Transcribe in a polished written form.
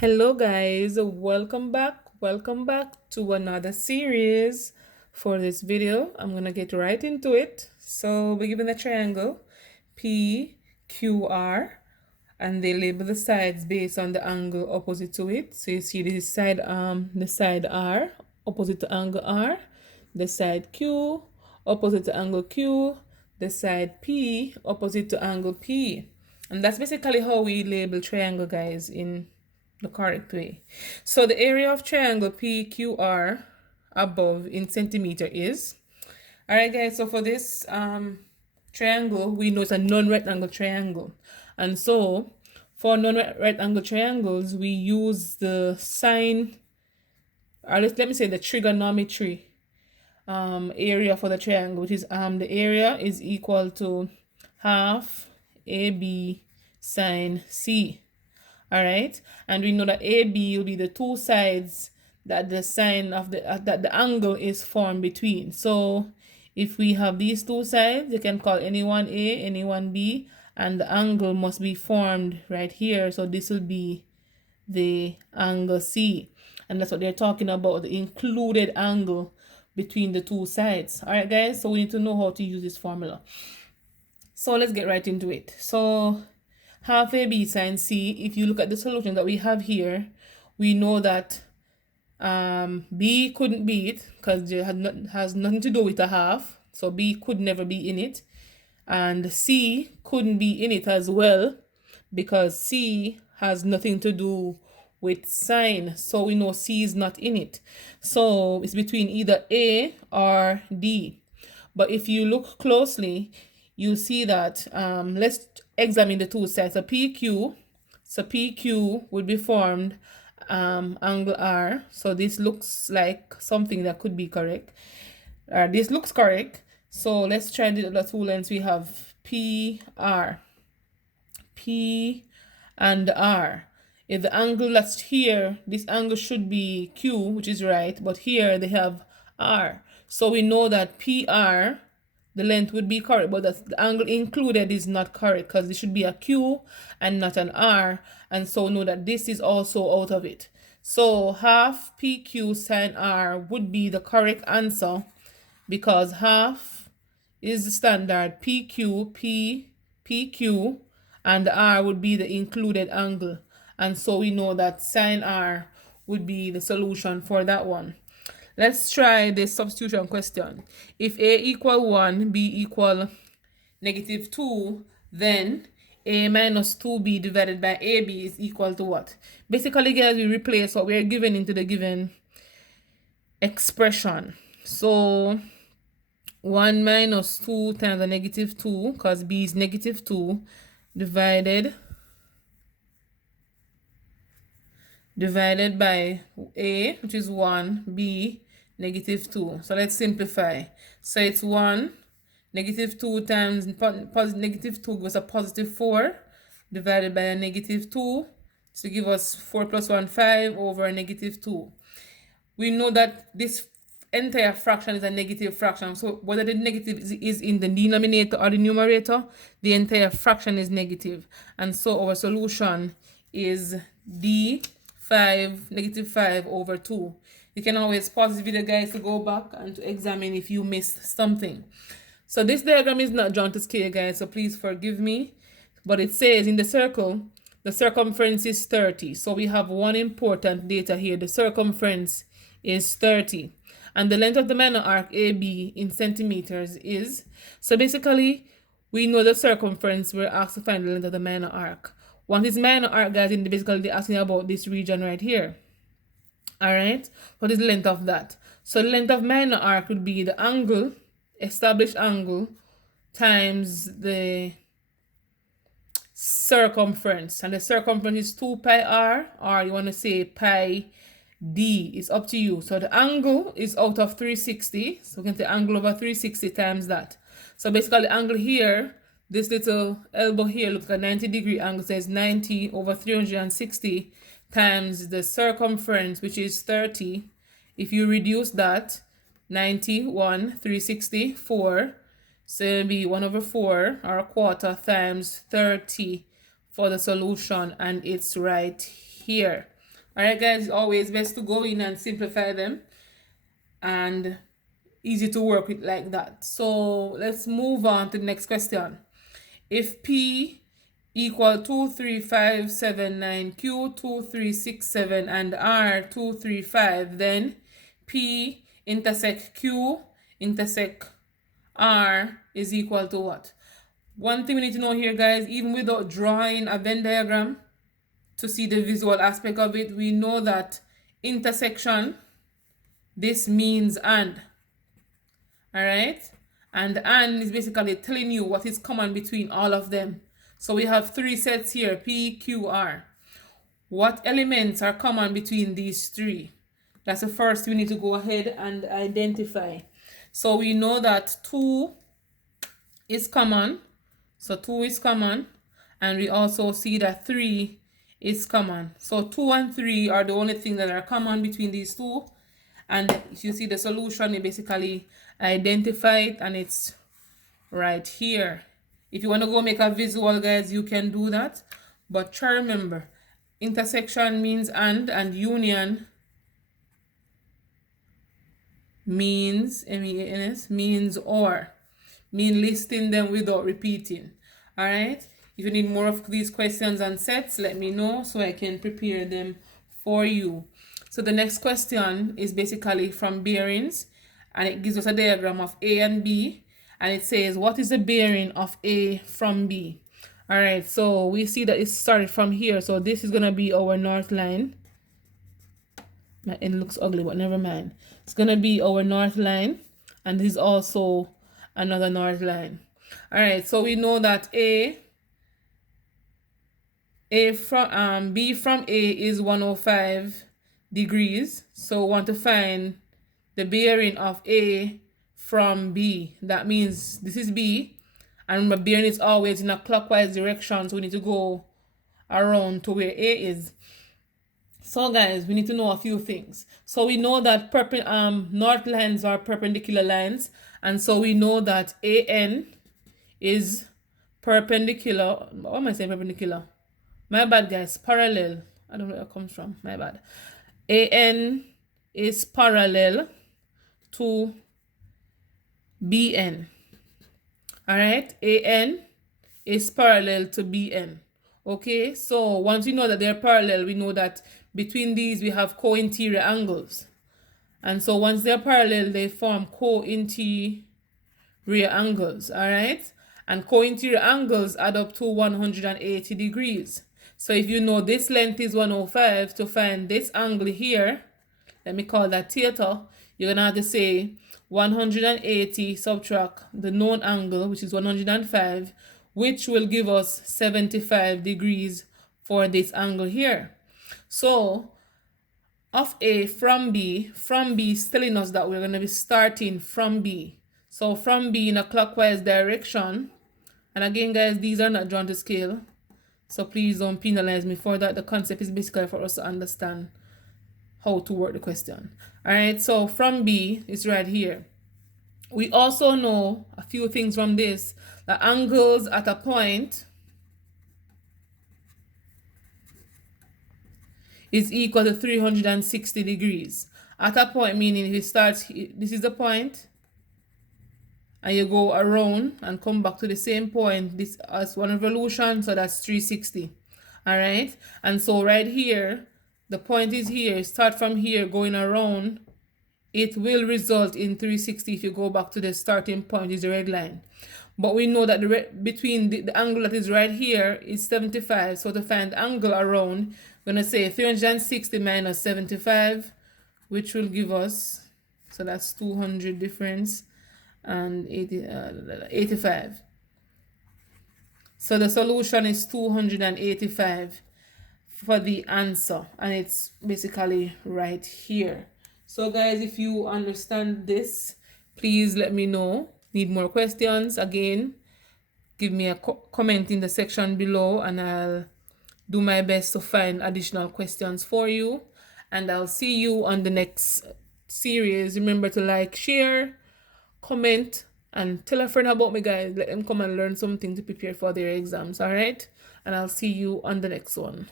Hello, guys. Welcome back. Welcome back to another series. For this video, I'm gonna get right into it. So we're given a triangle PQR, and they label the sides based on the angle opposite to it. So you see this side the side R opposite to angle R, the side Q opposite to angle Q, the side P opposite to angle P. And that's basically how we label triangle, guys, in the correct way. So the area of triangle PQR above in centimeter is, all right, guys, so for this triangle, we know it's a non-right angle triangle. And so for non-right angle triangles, we use the sine, or let me say the trigonometry area for the triangle, which is the area is equal to half AB sine C. All right, and we know that AB will be the two sides that the sine of that the angle is formed between. So if we have these two sides, you can call any one A, any one B, and the angle must be formed right here. So this will be the angle C, and that's what they're talking about, the included angle between the two sides. All right, guys, so we need to know how to use this formula. So let's get right into it. So half AB sine C, if you look at the solution that we have here, we know that B couldn't be it because it has nothing to do with a half. So B could never be in it. And C couldn't be in it as well because C has nothing to do with sine. So we know C is not in it. So it's between either A or D. But if you look closely, you see that let's examine the two sides. So PQ would be formed angle R. So this looks like something that could be correct. This looks correct. So let's try the other two lengths. We have PR, P and R. If the angle that's here, this angle should be Q, which is right, but here they have R. So we know that PR, the length would be correct, but the angle included is not correct because it should be a Q and not an R. And so know that this is also out of it. So half PQ sine R would be the correct answer because half is the standard PQ, and the R would be the included angle. And so we know that sine R would be the solution for that one. Let's try this substitution question. If A equal 1, B equal negative 2, then A minus 2B divided by AB is equal to what? Basically, guys, we replace what we're given into the given expression. So 1 minus 2 times a negative 2, because B is negative 2, divided by A, which is 1, B, negative 2. So let's simplify. So it's 1, negative 2 times negative 2 gives a positive 4, divided by a negative 2, to give us 4 plus 1, 5, over a negative 2. We know that this entire fraction is a negative fraction. So whether the negative is in the denominator or the numerator, the entire fraction is negative. And so our solution is D5, negative 5 over 2. You can always pause the video, guys, to go back and to examine if you missed something. So this diagram is not drawn to scale, guys, so please forgive me. But it says in the circle, the circumference is 30. So we have one important data here. The circumference is 30. And the length of the minor arc AB in centimeters is, so basically, we know the circumference, we're asked to find the length of the minor arc. Once it's minor arc, guys, in basically they're asking about this region right here. All right, what is the length of that? So the length of minor arc would be the angle, established angle, times the circumference. And the circumference is 2 pi r, or you want to say pi d. Is up to you. So the angle is out of 360. So we can say angle over 360 times that. So basically the angle here, this little elbow here looks like a 90-degree angle. So it's 90 over 360 times the circumference, which is 30. If you reduce that, 91, 360, 4. So it'll be 1 over 4, or a quarter, times 30 for the solution, and it's right here. All right, guys, it's always best to go in and simplify them, and easy to work with like that. So let's move on to the next question. If P equal 23579, Q 2367, and R 235, then P intersect Q intersect R is equal to what? One thing we need to know here, guys, even without drawing a Venn diagram to see the visual aspect of it, we know that intersection, this means and. All right, and is basically telling you what is common between all of them. So we have three sets here, P, Q, R. What elements are common between these three? That's the first we need to go ahead and identify. So we know that 2 is common. So 2 is common. And we also see that 3 is common. So 2 and 3 are the only things that are common between these two. And if you see the solution, you basically identify it, and it's right here. If you want to go make a visual, guys, you can do that. But try remember, intersection means and union means M-E-A-N-S, means or. Mean listing them without repeating. All right. If you need more of these questions and sets, let me know so I can prepare them for you. So the next question is basically from bearings, and it gives us a diagram of A and B, and it says, what is the bearing of A from B? All right, so we see that it started from here. So this is going to be our north line. My end looks ugly, but never mind. It's going to be our north line, and this is also another north line. All right, so we know that B from A is 105 degrees. So we want to find the bearing of A from B. That means this is B, and my bearing is always in a clockwise direction, so we need to go around to where A is. So guys, we need to know a few things. So we know that north lines are perpendicular lines, and so we know that AN is perpendicular. What am I saying perpendicular? My bad, guys. Parallel. I don't know where it comes from. My bad. AN is parallel to BN. All right. AN is parallel to BN. Okay. So once we know that they're parallel, we know that between these we have co-interior angles. And so once they're parallel, they form co-interior angles. All right. And co-interior angles add up to 180 degrees. So if you know this length is 105, to find this angle here, let me call that theta, you're going to have to say 180 subtract the known angle, which is 105, which will give us 75 degrees for this angle here. So of A from B is telling us that we're going to be starting from B. So from B in a clockwise direction, and again, guys, these are not drawn to scale, so please don't penalize me for that. The concept is basically for us to understand how to work the question. All right, so from B is right here. We also know a few things from this. The angles at a point is equal to 360 degrees. At a point, meaning if it starts, this is the point, and you go around and come back to the same point, this as one revolution, so that's 360. All right, and so right here, the point is here, start from here going around, it will result in 360 if you go back to the starting point, is the red line. But we know that between the angle that is right here is 75. So to find the angle around, we're going to say 360 minus 75, which will give us, so that's 200 difference, and 85. So the solution is 285 for the answer, and it's basically right here. So guys, if you understand this, please let me know. Need more questions? Again, give me a comment in the section below, and I'll do my best to find additional questions for you. And I'll see you on the next series. Remember to like, share, comment, and tell a friend about me, guys. Let them come and learn something to prepare for their exams. All right, and I'll see you on the next one.